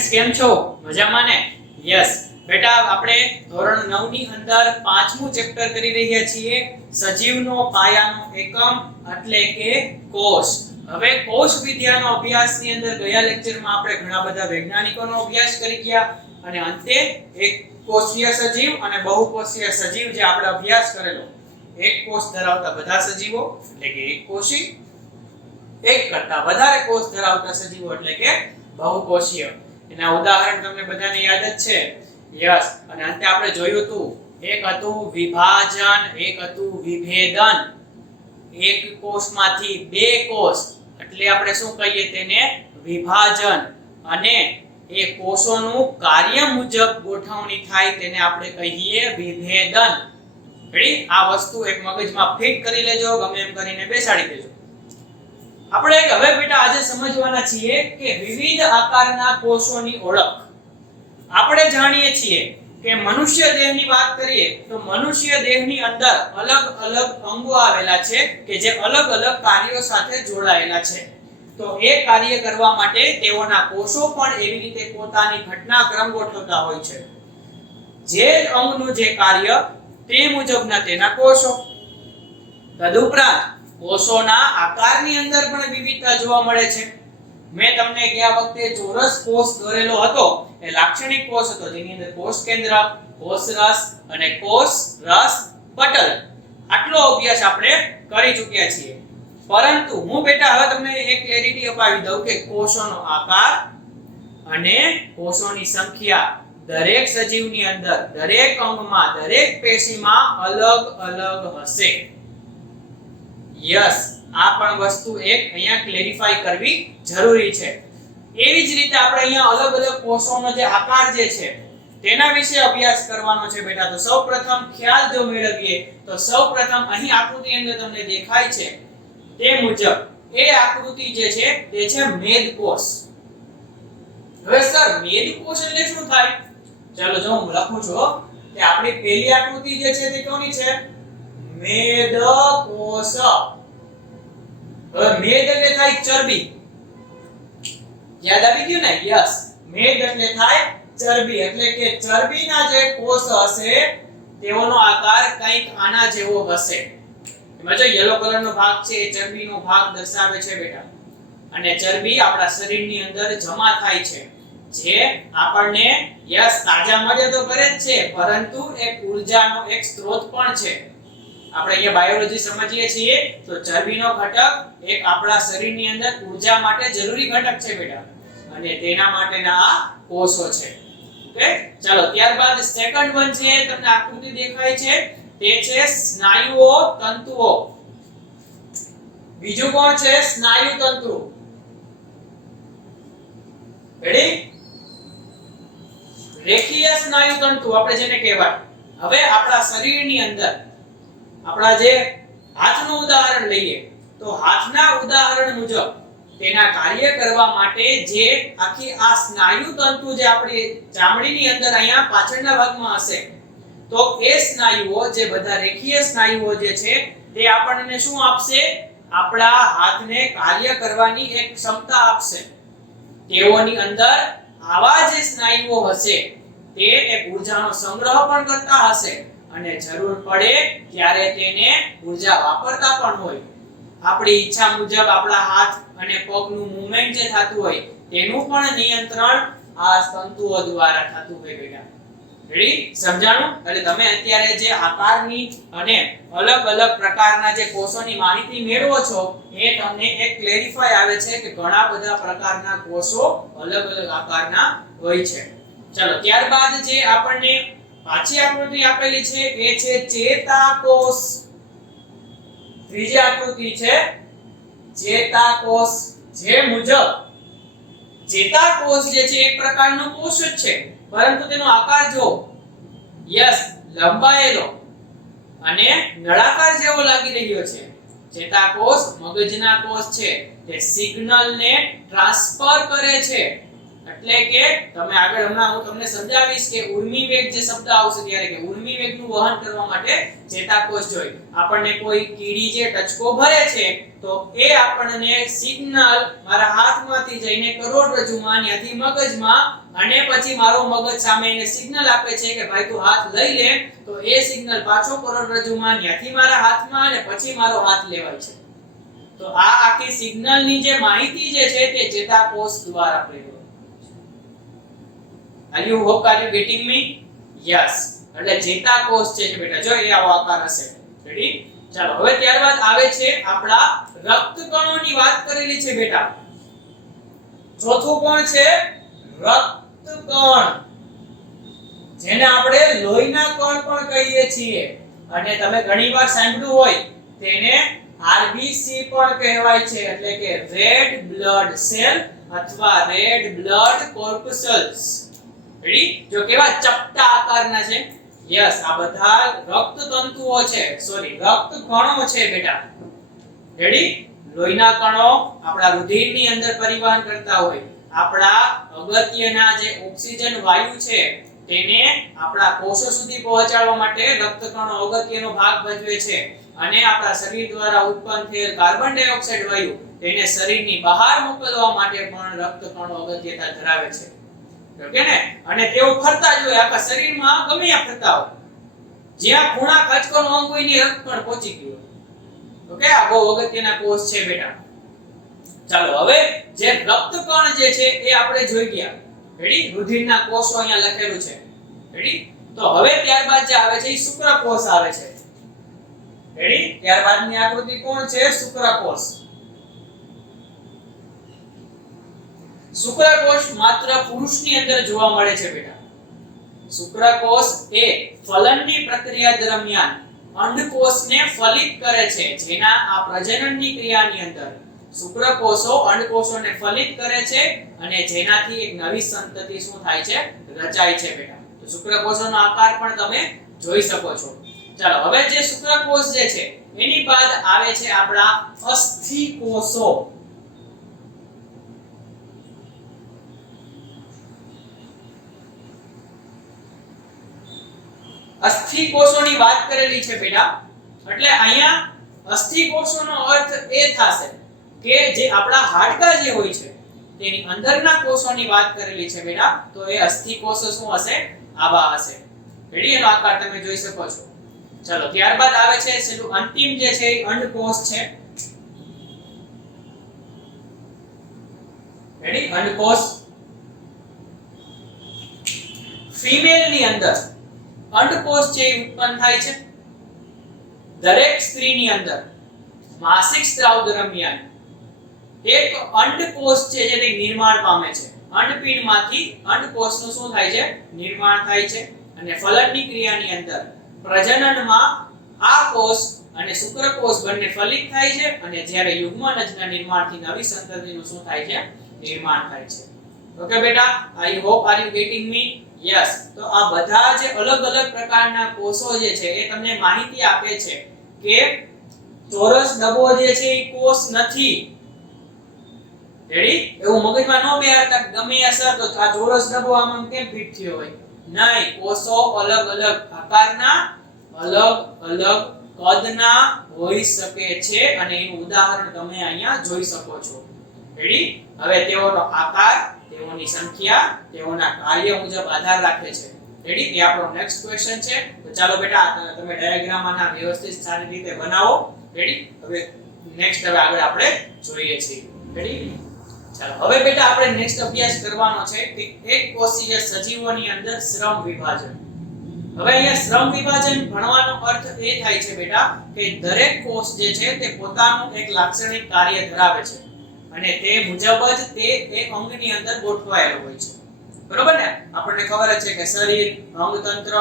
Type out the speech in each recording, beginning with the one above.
Students કેમ છો? મજામાં ને? યસ બેટા, આપણે ધોરણ 9 ની અંદર પાંચમું ચેપ્ટર કરી રહ્યા છીએ, સજીવનો પાયાનો એકમ એટલે કે કોષ. હવે કોષ વિદ્યાનો અભ્યાસની અંદર ગયા લેક્ચરમાં આપણે ઘણા બધા વૈજ્ઞાનિકોનો અભ્યાસ કરી ગયા અને અંતે એક કોષીય સજીવ અને બહુકોષીય સજીવ જે આપણે અભ્યાસ કરેલો, એક કોષ ધરાવતા બધા સજીવો એટલે કે એક કોષી, એક કરતા વધારે કોષ ધરાવતા સજીવો એટલે કે બહુકોષીય. એના ઉદાહરણ તમને બધાને યાદ જ છે. યસ. અને અંતે આપણે જોયું હતું, એક હતું વિભાજન, એક હતું વિભેદન. એક કોષમાંથી બે કોષ એટલે આપણે શું કહીએ તેને? વિભાજન. અને એ કોષોનું કાર્ય મુજબ ગોઠવણી થાય તેને આપણે કહીએ વિભેદન. રેડી? આ વસ્તુ એક મગજમાં ફિટ કરી લેજો, ગમે એમ કરીને બેસાડી દેજો. આપણે હવે બેટા આજે સમજવાના છીએ કે વિવિધ આકારના કોષોની ઓળખ. આપણે જાણીએ છીએ કે મનુષ્ય દેહની વાત કરીએ તો મનુષ્ય દેહની અંદર અલગ અલગ અંગો આવેલા છે કે જે અલગ અલગ કાર્યો સાથે જોડાયેલા છે. તો એ કાર્ય કરવા માટે તેઓના કોષો પણ એવી રીતે પોતાની ઘટનાક્રમ ગોઠવતા હોય છે. જે અંગનું જે કાર્ય તે મુજબના તેના કોષો. તદુપરાંત કોષોના આકારની અંદર પણ વિવિધતા જોવા મળે છે. મેં તમને ગયા વખતે ચોરસ કોષ દોરેલો હતો, એ લાક્ષણિક કોષ હતો જેની અંદર કોષ કેન્દ્ર, કોષ રસ અને કોષ રસ પટલ. આટલો અભ્યાસ આપણે કરી ચૂક્યા છીએ. પરંતુ હું બેટા હવે તમને એક ક્લેરિટી અપાવી દઉં કે કોષોનો આકાર અને કોષોની સંખ્યા દરેક સજીવની અંદર, દરેક અંગમાં, દરેક પેશીમાં અલગ અલગ હશે. યસ, આ પણ વસ્તુ એક અહીંયા ક્લેરિફાઈ કરવી જરૂરી છે. એવી જ રીતે આપણે અહીંયા અલગ અલગ કોષોનો જે આકાર જે છે તેના વિશે અભ્યાસ કરવાનો છે બેટા. તો સૌપ્રથમ ખ્યાલ જો મેળવીએ તો સૌપ્રથમ અહીં આકૃતિ અંદર તમને દેખાય છે તે મુજબ એ આકૃતિ જે છે તે છે મેદકોષ. હવે સર મેદકોષ એટલે શું થાય? ચાલો જો હું લખું છું કે આપણી પહેલી આકૃતિ જે છે તે કોની છે? મેદકોષ. હવે મેદ એટલે થાય ચરબી. યાદ આવી ગયું ને? યસ, મેદ એટલે થાય ચરબી. એટલે કે ચરબીના જે કોષ હશે તેઓનો આકાર કંઈક આના જેવો હશે. એમાં જો યલો કલરનો ભાગ છે એ ચરબીનો ભાગ દર્શાવે છે બેટા. અને ચરબી આપણા શરીરની અંદર જમા થાય છે, જે આપણને યસ તાજા મળે તો કરે જ છે, પરંતુ એક ઊર્જાનો એક સ્ત્રોત પણ છે. આપણે અહીંયા બાયોલોજી સમજીએ છીએ તો ચરબીનો ઘટક એક આપણા શરીરની અંદર ઊર્જા માટે જરૂરી ઘટક છે બેટા, અને તેના માટેના આ કોષો છે. ઓકે, ચાલો ત્યારબાદ સેકન્ડ વન છે, તમને આકૃતિ દેખાય છે તે છે સ્નાયુઓ, તંતુઓ. બીજું કોણ છે? સ્નાયુ તંતુ. રેડી? રેખીય સ્નાયુ તંતુ આપણે જેને કહેવાય. હવે આપણા શરીરની અંદર આપણા જે હાથનું ઉદાહરણ લઈએ તો હાથના ઉદાહરણ મુજબ તેના કાર્ય કરવા માટે જે આખી આ સ્નાયુ તંતુ જે આપણી ચામડીની અંદર અહીંયા પાછળના ભાગમાં હશે, તો એ સ્નાયુઓ જે બધા રેખીય સ્નાયુઓ જે છે તે આપણને શું આપશે? આપણા હાથને કાર્ય કરવાની એક ક્ષમતા આપશે. તેઓની અંદર આવા જે સ્નાયુઓ હશે તે એક ઊર્જાનો સંગ્રહ પણ કરતા હશે અને જરૂર પડે ત્યારે તેને ઊર્જા વાપરતા પણ હોય. આપણી ઈચ્છા મુજબ આપણા હાથ અને પગનું મૂવમેન્ટ જે થતું હોય તેનું પણ નિયંત્રણ આ તંતુઓ દ્વારા થતું હોય બેટા. રેડી? સમજાણું? એટલે તમે અત્યારે જે આકારની અને અલગ અલગ પ્રકારના જે કોષોની માહિતી મેળવો છો એ તમને એક ક્લેરિફાઈ આવે છે કે ઘણા બધા પ્રકારના કોષો અલગ અલગ આકારના હોય છે. ચલો ત્યારબાદ જે આપણને પાછી આકૃતિ આપેલી છે એ છે ચેતાકોષ. ત્રીજી આકૃતિ છે ચેતાકોષ. જે મુજબ ચેતાકોષ જે છે એક પ્રકારનો કોષ જ છે, પરંતુ તેનો આકાર જો યસ લંબાયેલો અને નળાકાર જેવો લાગી રહ્યો છે. ચેતાકોષ મગજના કોષ છે, તે સિગ્નલને ટ્રાન્સફર કરે છે એટલે કે તમે આગળ હમણાં હું તમને સમજાવીશ કે ઉર્મી વેગ જે શબ્દ આવશે ત્યારે કે ઉર્મી વેગનું વહન કરવા માટે ચેતાકોષ જોઈએ. આપણને કોઈ કીડી જે ટચકો ભરે છે તો એ આપણને સિગ્નલ મારા હાથમાંથી જઈને કરોડરજ્જુમાં ત્યાંથી મગજમાં અને પછી મારો મગજ સામે એને સિગ્નલ આપે છે કે ભાઈ તું હાથ લઈ લે, તો એ સિગ્નલ પાછો કરોડરજ્જુમાં ત્યાંથી મારા હાથમાં અને પછી મારો હાથ લેવાય છે. તો આ આખી સિગ્નલની જે માહિતી જે છે તે ચેતાકોષ દ્વારા પ્રેરિત. Are you getting me? Yes. એટલે ચેતાકોષ છે બેટા જો એ આવો આકાર હશે. રેડી? ચાલો હવે ત્યારબાદ આવે છે આપણા રક્તકણોની વાત કરેલી છે બેટા. ચોથું કોણ છે? રક્તકણ, જેને આપણે લોહીના કણ પણ કહીએ છીએ અને તમે ઘણીવાર સાંભળ્યું હોય તેને RBC પણ કહેવાય છે, એટલે કે રેડ બ્લડ સેલ અથવા રેડ બ્લડ કોર્પસ્કલ્સ. રેડી? જો કેવા ચપટા આકારના છે. યસ, આ બધા રક્તતંતુઓ છે, સોરી રક્તકણો છે બેટા. રેડી? લોહીના કણો આપણા રુધિરની અંદર પરિવહન કરતા હોય, આપણા અગત્યના જે ઓક્સિજન વાયુ છે તેને આપણા કોષો સુધી પહોંચાડવા માટે રક્તકણો અગત્યનો ભાગ ભજવે છે અને આપણા શરીર દ્વારા ઉત્પન્ન થયેલ કાર્બન ડાયોક્સાઇડ વાયુ તેને શરીરની બહાર મોકલવા માટે પણ રક્તકણો અગત્યતા ધરાવે છે. ઓકે ને? અને તેઓ ફરતા જ હોય આખા શરીરમાં, ગમે ત્યાં ફરતા હોય, જ્યાં ખૂણા ખાંચકોનો અંગ હોય ને રક્ત પણ પહોંચી ગયું. ઓકે, આ બહુ અગત્યના કોષ છે બેટા. ચાલો હવે જે રક્તકણ જે છે એ આપણે જોઈ ગયા. રેડી? રુધિરના કોષો અહીંયા લખેલું છે. રેડી? તો હવે ત્યારબાદ જે આવે છે એ શુક્રકોષ આવે છે. રેડી? ત્યારબાદની આકૃતિ કોણ છે? શુક્રકોષ. શુક્રકોષ માત્ર પુરુષની અંદર જોવા મળે છે બેટા. શુક્રકોષ એ ફલનની પ્રક્રિયા દરમિયાન અંડકોષને ફલિત કરે છે, જેના આ પ્રજનનની ક્રિયાની અંદર શુક્રકોષો અંડકોષોને ફલિત કરે છે અને જેનાથી એક નવી સંતતિ શું થાય છે? રચાય છે બેટા. તો શુક્રકોષોનો આકાર પણ તમે જોઈ શકો છો. ચાલો હવે જે શુક્રકોષ જે છે એની બાદ આવે છે આપણા અસ્થિકોષો. અસ્થિકોષોની વાત કરેલી છે બેટા, એટલે અહીંયા અસ્થિકોષોનો અર્થ એ થશે કે જે આપણા હાડકા જે હોય છે તેની અંદરના કોષોની વાત કરેલી છે બેટા. તો એ અસ્થિકોષો શું હશે? આવા હશે. રેડી? એનો આકાર તમે જોઈ શકો છો. ચલો ત્યારબાદ આવે છે છેલ્લું અંતિમ જે છે એ અંડકોષ છે. રેડી? અંડકોષ ફિમેલ ની અંદર અંડકોષ છે એ ઉત્પન્ન થાય છે. દરેક સ્ત્રીની અંદર માસિક સ્ત્રાવ દરમિયાન એક અંડકોષ છે જે નિર્માણ પામે છે. અંડપીંડમાંથી અંડકોષનું શું થાય છે? નિર્માણ થાય છે અને ફલનની ક્રિયાની અંદર પ્રજનનમાં આ કોષ અને શુક્રકોષ બંને ફલિત થાય છે અને જ્યારે યુગ્મનજના નિર્માણથી નવી સંતતિનું શું થાય છે? નિર્માણ થાય છે. ઓકે બેટા, I hope are you getting me? Yes. તો આ બધા જે અલગ અલગ પ્રકારના કોષો જે છે એ તમને માહિતી આપે છે કે ચોરસ ડબો જે છે એ કોષ નથી. રેડી? એવું મગજમાં ન બેહારતા ગમે અસર તો આ ચોરસ ડબો આમાં કેમ ફિટ થયો હોય? નહીં, કોષો અલગ અલગ આકારના, અલગ અલગ કદના હોઈ શકે છે અને એનું ઉદાહરણ તમે અહીંયા જોઈ શકો છો. રેડી? હવે તેઓનો આકાર, તેઓની સંખ્યા, તેઓના કાર્ય મુજબ આધાર રાખે છે. રેડી? એ આપણો નેક્સ્ટ ક્વેશ્ચન છે. તો ચાલો બેટા તમે ડાયાગ્રામ આના વ્યવસ્થિત સારી રીતે બનાવો. રેડી? હવે નેક્સ્ટ હવે આગળ આપણે જોઈએ છીએ. રેડી? ચાલો હવે બેટા આપણે નેક્સ્ટ અભ્યાસ કરવાનો છે કે એક કોષીય સજીવોની અંદર શ્રમ વિભાજન. હવે અહીંયા શ્રમ વિભાજન ભણવાનો અર્થ એ થાય છે બેટા કે દરેક કોષ જે છે તે પોતાનું એક લાક્ષણિક કાર્ય ધરાવે છે અને તે મુજબ જ તે એ અંગની અંદર ગોઠવાયેલો હોય છે. બરોબર ને? આપણને ખબર જ છે કે શરીર, અંગતંત્ર,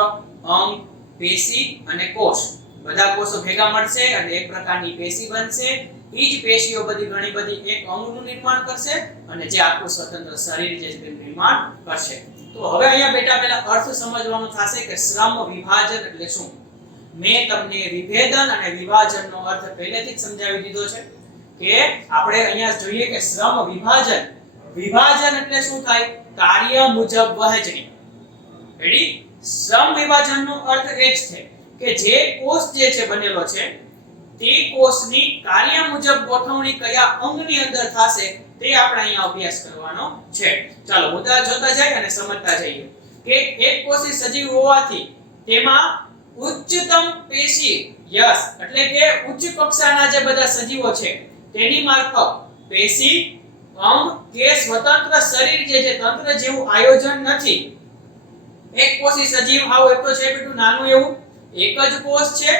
અંગ, પેશી અને કોષ, બધા કોષો ભેગા મળશે અને એક પ્રકારની પેશી બનશે. ઈ જ પેશીઓ બધી ઘણી બધી એક અંગનું નિર્માણ કરશે અને જે આખું સ્વતંત્ર શરીર જે છે નિર્માણ કરશે. તો હવે અહીંયા બેટા પહેલા અર્થ સમજવાનું થશે કે શ્રમ વિભાજન એટલે શું. મેં તમને વિભેદન અને વિભાજનનો અર્થ પહેલેથી જ સમજાવી દીધો છે કે આપણે અહીંયા જોઈએ કે શ્રમ વિભાજન, વિભાજન એટલે શું થાય? કાર્ય મુજબ વહેંચણી. રેડી? શ્રમ વિભાજનનો અર્થ એ જ છે કે જે કોષ જે છે બનેલો છે તે કોષની કાર્ય મુજબ ગોઠવણી કયા અંગની અંદર થશે તે આપણે અહીંયા અભ્યાસ કરવાનો છે. ચાલો મુદ્દા જોતા જઈએ અને સમજતા જઈએ કે એક કોષી સજીવ હોવાથી તેમાં ઉચ્ચતમ પેશી યસ એટલે કે ઉચ્ચ કક્ષાના જે બધા સજીવો છે તેની મારફત પેશી અંગ કે સ્વતંત્ર શરીર જે છે તંત્ર જેવું આયોજન નથી. એક કોષી સજીવ આવો એક તો છે બેટું નાનું એવું એક જ કોષ છે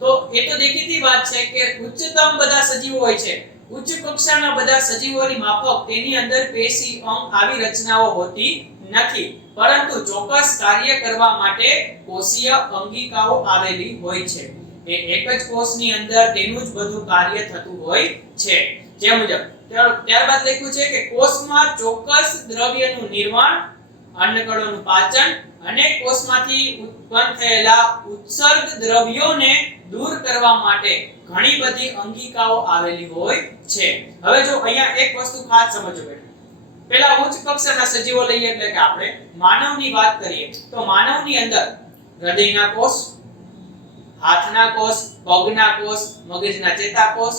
તો એ તો દેખીતી વાત છે કે ઉચ્ચતમ બધા સજીવો હોય છે ઉચ્ચ કક્ષાના બધા સજીવોની માફક તેની અંદર પેશી અંગ આવી રચનાઓ હોતી નથી પરંતુ ચોક્કસ કાર્ય કરવા માટે કોષીય અંગિકાઓ આવેલી હોય છે. એ એક જ કોષની અંદર તેનું જ બધું કાર્ય થતું હોય છે. જે મુજબ ત્યારબાદ લખ્યું છે કે કોષમાં ચોક્કસ દ્રવ્યનું નિર્માણ અન્નકણોનું પાચન અને કોષમાંથી ઉત્પન્ન થયેલા ઉત્સર્ગ દ્રવ્યોને દૂર કરવા માટે ઘણી બધી અંગિકાઓ આવેલી હોય છે. હવે જો અહીંયા એક વસ્તુ ખાસ સમજો બેટા. પહેલા ઉચ્ચ કક્ષાના સજીવો લઈએ એટલે કે આપણે માનવની વાત કરીએ તો માનવની અંદર હૃદયના કોષ, હાથના કોષ, પગના કોષ, મગજના ચેતાકોષ,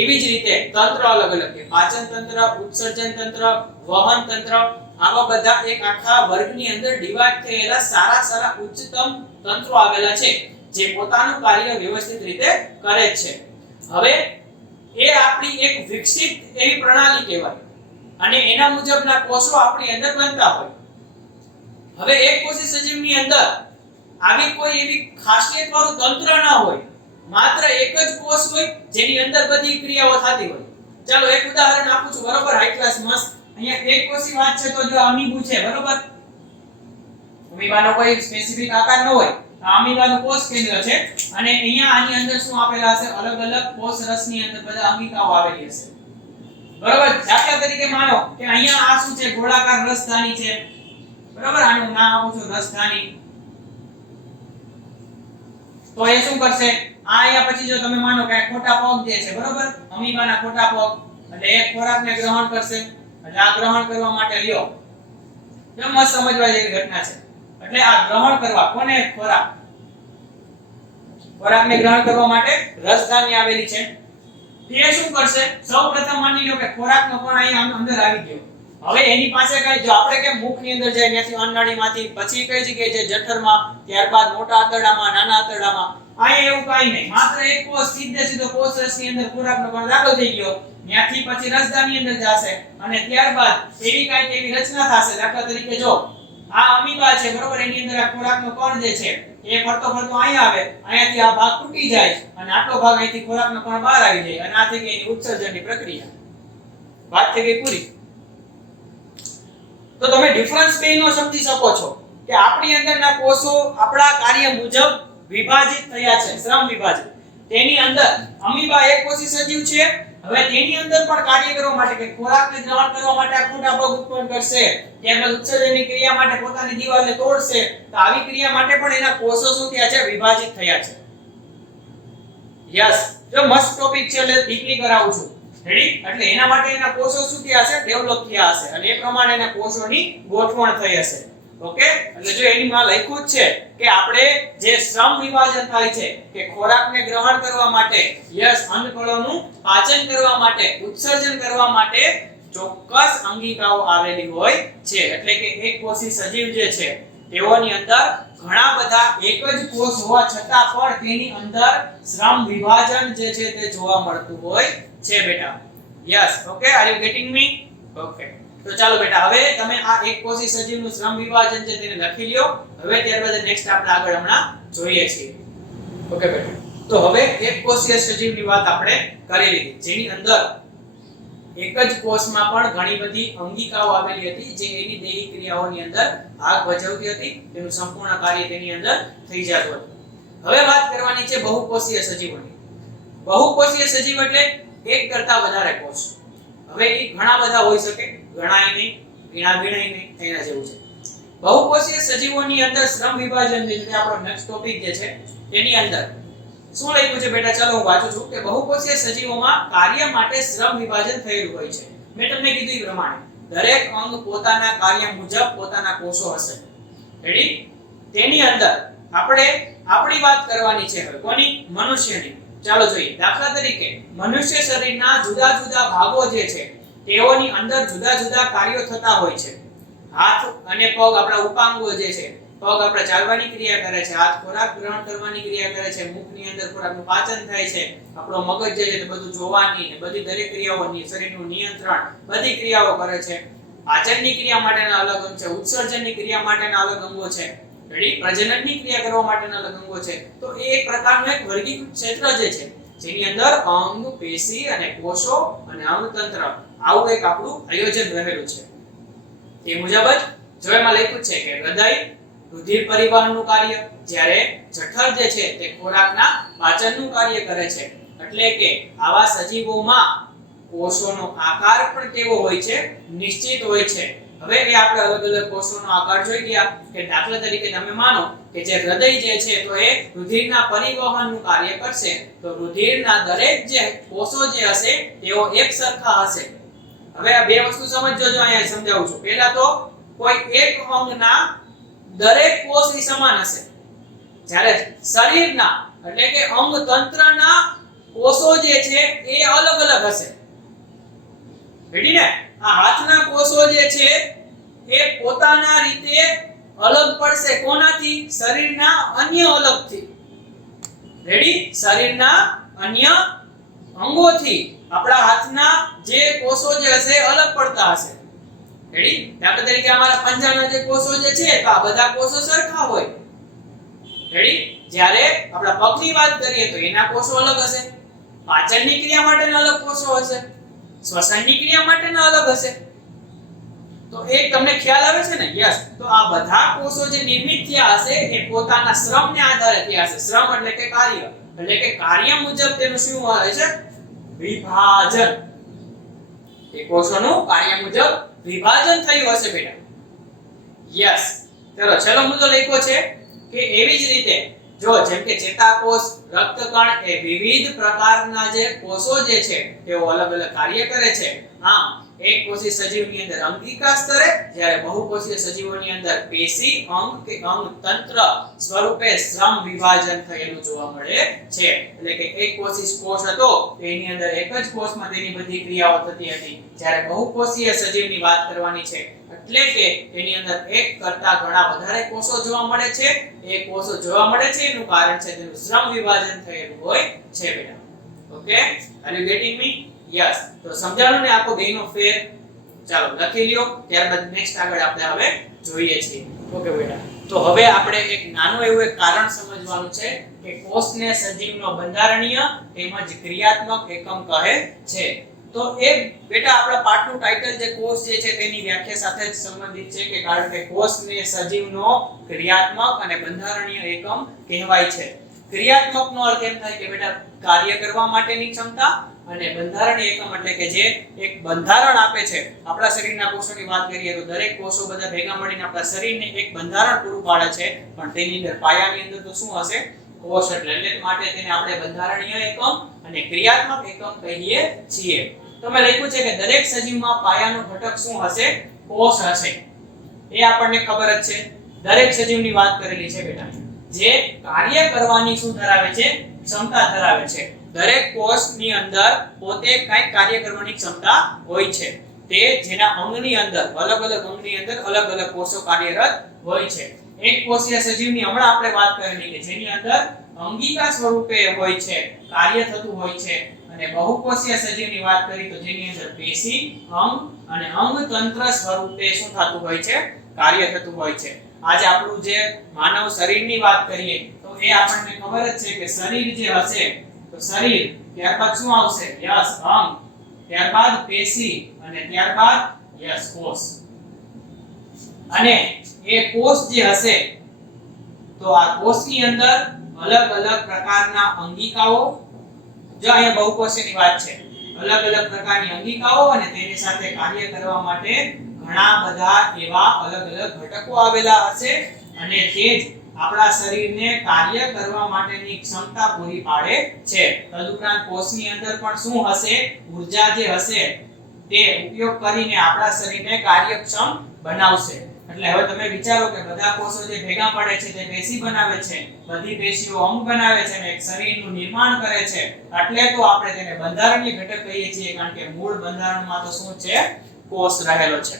એવી જ રીતે તંત્ર અલગ અલગ છે પાચન તંત્ર, ઉત્સર્જન તંત્ર, વહન તંત્ર, આવા બધા એક આખા વર્ગની અંદર ડિવાઇડ થયેલા સારા ઉચ્ચતમ તંત્રો આવેલા છે જે પોતાનું કાર્ય વ્યવસ્થિત રીતે કરે છે. હવે એ આપણી એક વિકસિત એવી પ્રણાલી કહેવાય અને એના મુજબના કોષો આપણી અંદર બનતા હોય. હવે એક કોષી સજીવની અંદર આવી કોઈ એવી ખાસિયતવાળું તંત્ર ના હોય, માત્ર એક જ કોષ હોય જેની અંદર બધી ક્રિયાઓ થતી હોય. ચાલો એક ઉદાહરણ આપું છું બરોબર હાઈ ક્લાસ મસ્ત. અહીંયા એક કોષી વાત છે તો જો અમીબુ છે બરોબર. અમીબાનો કોઈ સ્પેસિફિક આકાર ન હોય. આ અમીબાનું કોષ કેન્દ્ર છે અને અહીંયા આની અંદર શું આપેલા હશે અલગ અલગ કોષ રસની અંદર બધા અંગિકાઓ આવેલી હશે. બરોબર. દાખલા તરીકે માનો કે અહીંયા આ શું છે ગોળાકાર રસધાની છે. બરોબર. આનું નામ આપું છું રસધાની. તો એ શું કરશે આ અહીંયા પછી જો તમે માનો કે ખોટા પગ જે છે બરોબર અમીબાના ખોટા પગ એટલે એક ખોરાકને ગ્રહણ કરશે એટલે આ ગ્રહણ કરવા માટે લ્યો જો મસ્ત સમજવા જેવી ઘટના છે. એટલે આ ગ્રહણ કરવા કોને ખોરાકને ગ્રહણ કરવા માટે રસધાની આવેલી છે. તે શું કરશે સૌપ્રથમ માની લો કે ખોરાકનો પણ અહીંયા અંદર આવી ગયો. હવે એની પાસે કઈ જો આપણે કે મુખની અંદર જાય ત્યાંથી અન્નનળીમાંથી પછી કઈ જગ્યાએ છે જઠરમાં, ત્યારબાદ મોટા આંતરડામાં, નાના આંતરડામાં. અહીંયા એવું કાઈ નહીં, માત્ર એક કોષ સીધો કોષ રસની અંદર ખોરાકનો પણ દાખલ થઈ ગયો. ત્યાંથી પછી રસધાની અંદર જશે અને ત્યારબાદ એવી કાંઈક એવી રચના થશે. દાખલા તરીકે જો આ અમીબા છે બરોબર એની અંદર આ ખોરાકનો કણ જે છે એ ફરતો અહીંયા આવે, અહીંયાથી આ ભાગ તૂટી જાય અને આટલો ભાગ અહીંથી ખોરાકનો કણ બહાર આવી જાય અને આ થઈ ગઈ એની ઉત્સર્જનની પ્રક્રિયા. વાત થઈ ગઈ પૂરી. તો તમે ડિફરન્સ બેનો સમજી શકો છો કે આપણી અંદરના કોષો આપણા કાર્ય મુજબ વિભાજિત થયા છે. શ્રમ વિભાજન તેની અંદર અમીબા એક કોષી સજીવ છે. હવે તેની અંદર પણ કાર્ય કરવા માટે કે ખોરાકને ગ્રહણ કરવા માટે આ ખોટા પગ ઉત્પન્ન કરશે, ત્યારબાદ ઉત્સર્જનની ક્રિયા માટે પોતાની દિવાલને તોડશે. તો આવી ક્રિયા માટે પણ એના કોષો શું થયા છે વિભાજિત થયા છે. યસ જો મસ્ત ટોપિક છે એટલે ડીપલી કરાવું છું. રેડી? એટલે એના માટે એના કોષો શું થયા હશે ડેવલપ થયા હશે અને એ પ્રમાણે એના કોષોની ગોઠવણ થઈ હશે. ઓકે. એટલે જો એની માં લખ્યું જ છે કે આપણે જે શ્રમ વિભાજન થાય છે કે ખોરાકને ગ્રહણ કરવા માટે યસ અન્નકણોનું પાચન કરવા માટે ઉત્સર્જન કરવા માટે ચોક્કસ અંગિકાઓ આવેલી હોય છે. એટલે કે એક કોષી સજીવ જે છે તેઓની અંદર ઘણા બધા એક જ કોષ હોવા છતાં પણ તેની અંદર શ્રમ વિભાજન જે છે તે જોવા મળતું હોય છે બેટા. Yes. Okay. Are you getting me? Okay. તો ચાલો બેટા હવે તમે આ એક કોષી સજીવનું શ્રમ વિભાજન છે તેને લખી લ્યો. હવે ત્યારબાદ નેક્સ્ટ આપણે આગળ હમણાં જોઈએ છીએ. ઓકે બેટા. તો હવે એક કોષીય સજીવની વાત આપણે કરી લીધી જેની અંદર એક જ કોષમાં પણ ઘણી બધી અંગિકાઓ આવેલી હતી જે એની દૈહિક ક્રિયાઓની અંદર ભાગ ભજવતી હતી. તેનું સંપૂર્ણ કાર્ય તેની અંદર થઈ જતું હતું. હવે વાત કરવાની છે બહુકોષીય સજીવોની. બહુકોષીય સજીવ એટલે એક કરતા વધારે કોષ. હવે એ ઘણા બધા હોઈ શકે, ગણાય નહીં, ગણાય નહીં, એના જેવું છે. બહુકોષીય સજીવોની અંદર શ્રમ વિભાજન જે છે આપણો નેક્સ્ટ ટોપિક જે છે તેની અંદર શું લખ્યું છે બેટા ચાલો હું વાંચું છું કે બહુકોષીય સજીવોમાં કાર્ય માટે શ્રમ વિભાજન થયેલું હોય છે. મેં તમને કીધું એ પ્રમાણે દરેક અંગ પોતાના કાર્ય મુજબ પોતાના કોષો હશે. રેડી? તેની અંદર આપણે આપણી વાત કરવાની છે હવે કોની? મનુષ્યની. ચાલો જોઈએ. દાખલા તરીકે મનુષ્ય શરીરના જુદા જુદા ભાગો જે છે તેઓની અંદર જુદા જુદા કાર્યો થતા હોય છે. હાથ અને પગ આપણા ઉપાંગો જે છે, પગ આપણે ચાલવાની ક્રિયા કરે છે, હાથ ખોરાક ગ્રહણ કરવાની ક્રિયા કરે છે, મુખની અંદર ખોરાકનું પાચન થાય છે, આપણો મગજ જે છે તે બધું જોવાની ને બધી દરેક ક્રિયાઓની શરીરનું નિયંત્રણ બધી ક્રિયાઓ કરે છે. પાચનની ક્રિયા માટેના અલગ અંગ છે, ઉત્સર્જનની ક્રિયા માટેના અલગ અંગો છે, રેડી? પ્રજનનની ક્રિયા કરવા માટેના અલગ અંગો છે. તો એ એક પ્રકારનું એક વર્ગીકૃત ક્ષેત્ર જે છે જેની અંદર અંગ, પેશી અને કોષો અને અંગતંત્ર આવું એક આપણું આયોજન રહેલું છે. તે મુજબ જ જો એમાં લખ્યું છે કે હૃદય રુધિર પરિવહનનું કાર્ય, જ્યારે જઠર જે છે તે ખોરાકના પાચનનું કાર્ય કરે છે. એટલે કે આવા સજીવોમાં કોષોનો આકાર પણ કેવો હોય છે? નિશ્ચિત હોય છે. હવે એ આપણે અલગ અલગ કોષોનો આકાર જોઈ ગયા કે દાખલા તરીકે તમે માનો કે જે હૃદય જે છે તો એ રુધિરના પરિવહનનું કાર્ય કરશે, તો રુધિરના દરેક જે કોષો જે હશે તેઓ એક સરખા હશે. હવે આ બે વસ્તુ સમજજો. જો અહીંયા સમજાવું છું. પહેલા તો કોઈ એક અંગના દરેક કોષ ની સમાન હશે, જ્યારે શરીરના એટલે કે અંગ તંત્રના કોષો જે છે એ અલગ અલગ હશે. રેડી ને? આ હાથના કોષો જે છે એ પોતાના રીતે અલગ પડશે. કોનાથી? શરીરના અન્ય અલગથી. રેડી? શરીરના અન્ય અંગોથી આપણા હાથના જે કોષો જે હશે અલગ પડતા હશે. રેડી? દાખલા તરીકે અમારા પંજાના જે કોષો જે છે તો આ બધા કોષો સરખા હોય. રેડી? જ્યારે આપણા પગની વાત કરીએ તો એના કોષો અલગ હશે, પાચનની ક્રિયા માટેના અલગ કોષો હશે, શ્વસનની ક્રિયા માટેના અલગ હશે. તો એક તમને ખ્યાલ આવે છે ને? યસ. તો આ બધા કોષો જે નિર્મિત થયા હશે એ પોતાના શ્રમને આધારે થયા હશે. શ્રમ એટલે કે કાર્ય, એટલે કે કાર્ય મુજબ તેનું શું હોય છે? વિભાજન. એ કોષોનું કાર્ય મુજબ વિભાજન થયું હશે બેટા. યસ. ચલો છેલ્લો મુદ્દો લખ્યો છે કે એવી જ રીતે જો જેમ કે ચેતાકોષ, રક્તકણ એ વિવિધ પ્રકારના જે કોષો જે છે તેઓ અલગ અલગ કાર્ય કરે છે. આમ એક કોષીય સજીવની અંદર અંગિકા સ્તરે, જ્યારે બહુકોષીય સજીવોની અંદર પેશી, અંગ કે અંગ તંત્ર સ્વરૂપે શ્રમ વિભાજન થયેલું જોવા મળે છે. એટલે કે એક કોષીય કોષ હતો તેની અંદર એક જ કોષમાં તેની બધી ક્રિયાઓ થતી હતી, જ્યારે બહુકોષીય સજીવની વાત કરવાની છે એટલે કે તેની અંદર એક કરતા ઘણા વધારે કોષો જોવા મળે છે. એ કોષો જોવા મળે છે એનું કારણ છે તેનું શ્રમ વિભાજન થયેલું હોય છે બેટા. Okay, are you getting me? Yes. તો સમજાણું ને આખો બેનો ફેર? ચાલો લખી લ્યો, ત્યારબાદ નેક્સ્ટ આગળ આપણે હવે જોઈએ છીએ. ઓકે બેટા. તો હવે આપણે એક નાનું એવું એક કારણ સમજવાનું છે કે કોષને સજીવનો બંધારણીય તેમજ ક્રિયાત્મક એકમ કહે છે. તો એ બેટા આપણા પાઠનું ટાઇટલ જે કોષ જે છે તેની વ્યાખ્યા સાથે જ સંબંધિત છે કે કારણ કે કોષને સજીવનો ક્રિયાત્મક અને બંધારણીય એકમ કહેવાય છે. ક્રિયાત્મકનો અર્થ એમ થાય કે બેટા કાર્ય કરવા માટેની ક્ષમતા, અને બંધારણીય એકમ એટલે કે જે એક બંધારણ આપે છે. આપણા શરીરના કોષોની વાત કરીએ તો દરેક કોષો બધા ભેગા મળીને આપણા શરીરને એક બંધારણ પૂરું પાડે છે, પણ તેની અંદર પાયાની અંદર તો શું હશે? કોષ. એટલે માટે તેને આપણે બંધારણીય એકમ અને ક્રિયાત્મક એકમ કહીએ છીએ. તો મેં લખ્યું છે કે દરેક સજીવમાં પાયાનો ઘટક શું હશે? કોષ હશે. એ આપણને ખબર જ છે. દરેક સજીવની વાત કરેલી છે બેટા, જે કાર્ય કરવાની શું ધરાવે છે? ક્ષમતા ધરાવે છે. દરેક કોષની અંદર પોતે કંઈક કાર્ય કરવાની ક્ષમતા હોય છે. તે જેના અંગની અંદર અલગ અલગ અંગની અંદર અલગ અલગ કોષો કાર્યરત હોય છે. એક કોષીય સજીવની હમણાં આપણે વાત કરેલી કે જેની અંદર અંગિકા સ્વરૂપે હોય છે, કાર્ય થતું હોય છે. અને બહુકોષીય સજીવની વાત કરી તો જેની અંદર પેશી, અંગ અને અંગ તંત્ર સ્વરૂપે શું થતું હોય છે? કાર્ય થતું હોય છે. આજે આપણું જે માનવ શરીરની વાત કરીએ તો એ આપણને ખબર જ છે કે શરીર જે હશે તો શરીર, ત્યારબાદ શું આવશે? યસ, અંગ, ત્યારબાદ પેશી અને ત્યારબાદ યસ કોષ. અને એ કોષ જે હશે તો આ કોષની અંદર અલગ અલગ પ્રકારના અંગિકાઓ, જો અહીંયા બહુકોષીયની વાત છે, અલગ અલગ પ્રકારની અંગિકાઓ અને તેની સાથે કાર્ય કરવા માટે ઘણા બધા એવા અલગ અલગ ઘટકો આવેલા હશે, અને તે જ આપણા શરીરને કાર્ય કરવા માટેની ક્ષમતા પૂરી પાડે છે. તદુપરાંત કોષની અંદર પણ શું હશે? ઊર્જા જે હશે તે ઉપયોગ કરીને આપણા શરીરને કાર્યક્ષમ બનાવશે. એટલે હવે તમે વિચારો કે બધા કોષો જે ભેગા પડે છે તે પેશી બનાવે છે, બધી પેશીઓ અંગ બનાવે છે અને એક શરીરનું નિર્માણ કરે છે. એટલે તો આપણે તેને બંધારણીય ઘટક કહીએ છીએ, કારણ કે મૂળ બંધારણમાં તો શું છે? કોષ રહેલો છે.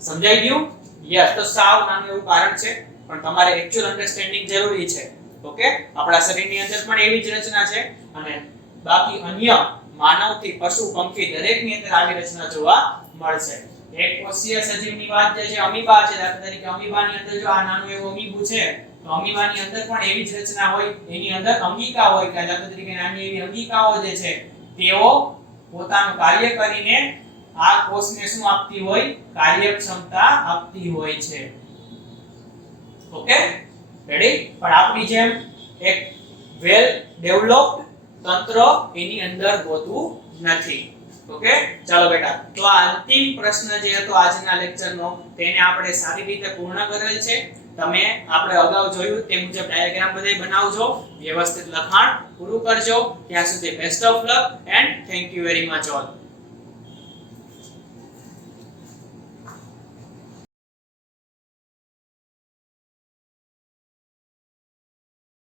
સમજાઈ ગયું? યસ. તો સાવ નાનું એવું કારણ છે, પણ તમારે એક્ચ્યુઅલ અન્ડરસ્ટેન્ડિંગ જરૂરી છે. ઓકે? આપણા શરીરની અંદર પણ એવી જ રચના છે અને બાકી અન્ય માનવથી પશુ પંખી દરેકની અંદર આવી રચના જોવા મળશે. એક કોષીય સજીવની વાત જે છે અમીબા છે, દાખલા તરીકે અમીબાની અંદર જો આ નાનું એવું અમીબુ છે તો અમીબાની અંદર પણ એવી જ રચના હોય, એની અંદર અંગિકા હોય કે દાખલા તરીકે નાની એવી અંગિકાઓ જે છે તેઓ પોતાનું કાર્ય કરીને આ કોષને શું આપતી હોય? કાર્યક્ષમતા આપતી હોય છે. ઓકે? રેડી? પણ આપણી જેમ એક વેલ ડેવલપ્ડ તંત્ર એની અંદર હોતું નથી. ઓકે? ચાલો બેટા, તો આ અંતિમ પ્રશ્ન જે હતો આજના લેક્ચરનો તેને આપણે સારી રીતે પૂર્ણ કરેલ છે. તમે આપણે અગાઉ જોયું તે મુજબ ડાયાગ્રામ બધાય બનાવજો, વ્યવસ્થિત લખાણ પૂરું કરજો. ત્યાં સુધી best of luck and thank you very much all.